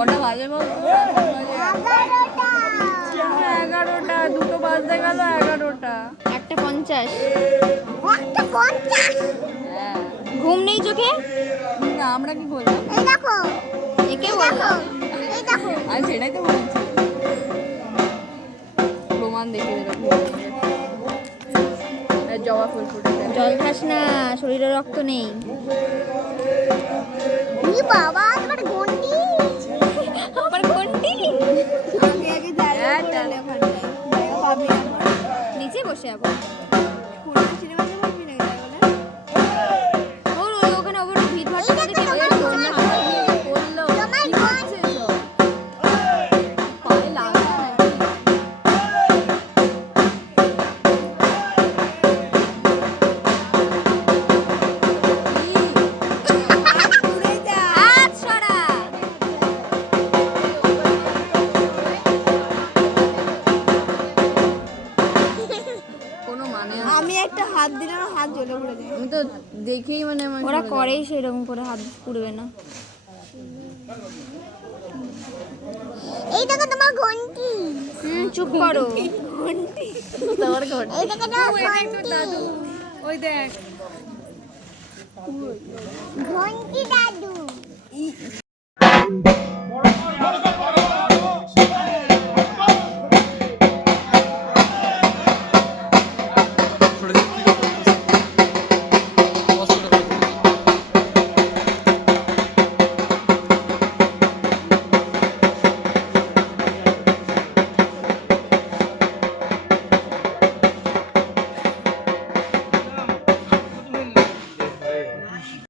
কটা বাজে বলতো? 11টা, দুটো বাজতে গেল 11টা। 1:50। ঘুম নেই চোখে? না, আমরা কি বললাম? একে বললাম। আমি সেটাই তো বলছি, প্রমাণ দেখে দিল। জবা ফুল ফুটেছে। জল খাস না, শরীরে রক্ত নেই। বাবা তোমার ঘন্টি আমার ঘন্টি আগে জায়গা করে নে ওখানটায় জায়গা পাবি না নিচে বসে আবার। পুরো সিনেমা দেখবি না জায়গাটা ওর ওখানে ওর ভিড় ভাড় করে দেখে দোলনা করলো তোমার কি হচ্ছে এসব? পায়ে লাগছে নাকি? ঘুরে যা হাত সরা। কোনো মানে আছে? আমি একটা হাত দিলাম হাত জ্বলে পড়ে যায় আমি তো দেখেই মানে আমার ওরা সরে গেল। করেই সেরকম করে, হাত পুড়বে না। এই দেখো তোমার ঘন্টি চুপ করো। ঘন্টি তোমার ঘন্টি। এই দেখো তোমার ঘন্টি ওই দেখ। ঘন্টি দাদু